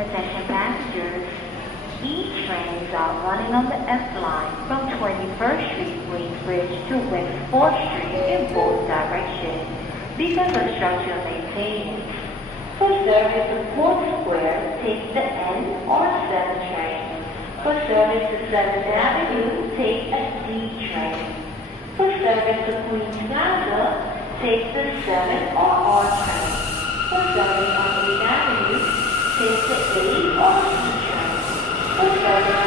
Attention passengers, trains are running on the F line from 21st Street Queensbridge to West 4th Street in both directions because of structural maintenance. For service to Port Square, take the N or 7 train. For service to 7th Avenue, take a D train. For service to Queens Plaza, take the 7 or R train. For service on 8th Avenue, take the A or C train. For service